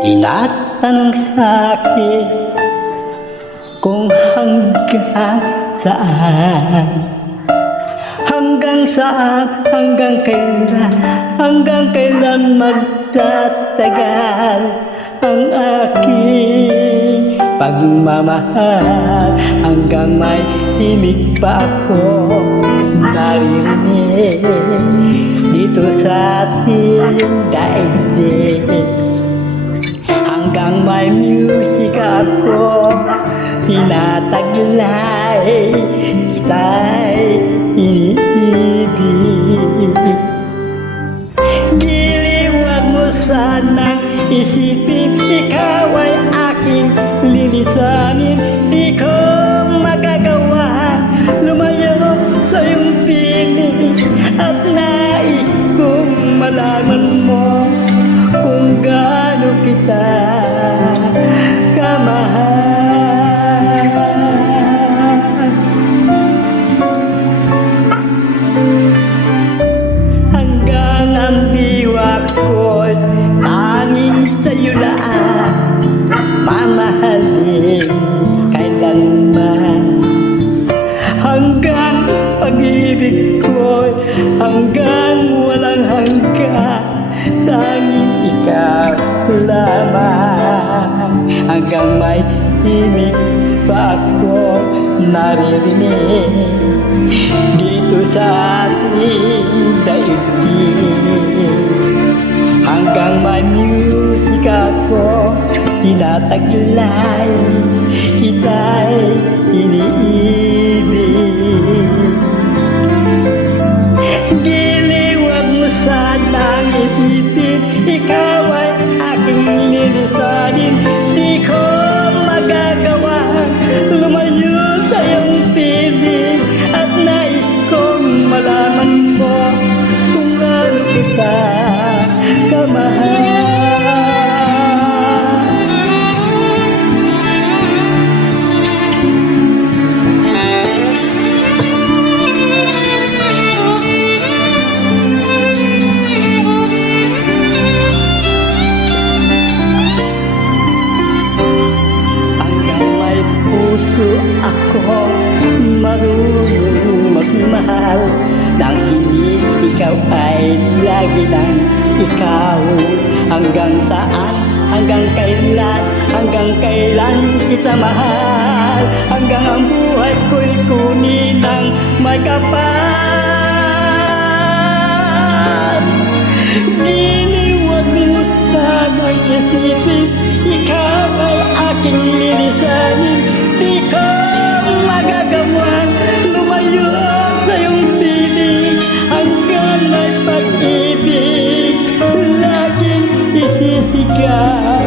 Tinatanong sa'kin kung hanggang saan, hanggang saan, hanggang kailan magtatagal ang aking pagmamahal, hanggang may himig pa ako naririnig dito sa ating daigdig, hanggang may music ako tinataglay, kita'y iniibig. Giliwag mo sanang isipin, ikaw ay aking lilisanin. Di ko magagawa lumayo sa iyong piling, at nais kong malaman mo kung gaano kita kamahal. Hanggang ang diwa ko'y tanging sa'yo lang mamahalin kailanman, hanggang pag-ibig ko'y hanggang walang hanggan, tanging ikaw lamang, hanggang may himig pa ako naririnig dito sa ating daigdig, hanggang may music ako tinataglay, kita'y iniibig. Giliwag mo sanang isipin, ikaw ay aking lilisanin. Di ko magagawa lumayo sa iyong piling, at nais kong malaman mo kung gaano kita kamahal. Ako marunong magmahal, nang hindi ikaw ay lagi ng ikaw. Hanggang saan, hanggang kailan kita mahal, hanggang ang buhay ko'y kunin ng may kapal. Giliwag mo sanang isipin, ikaw ay aking lilisanin. Di ko magagawa lumayo sa iyong piling, hanggang may pag-ibig laging isisigaw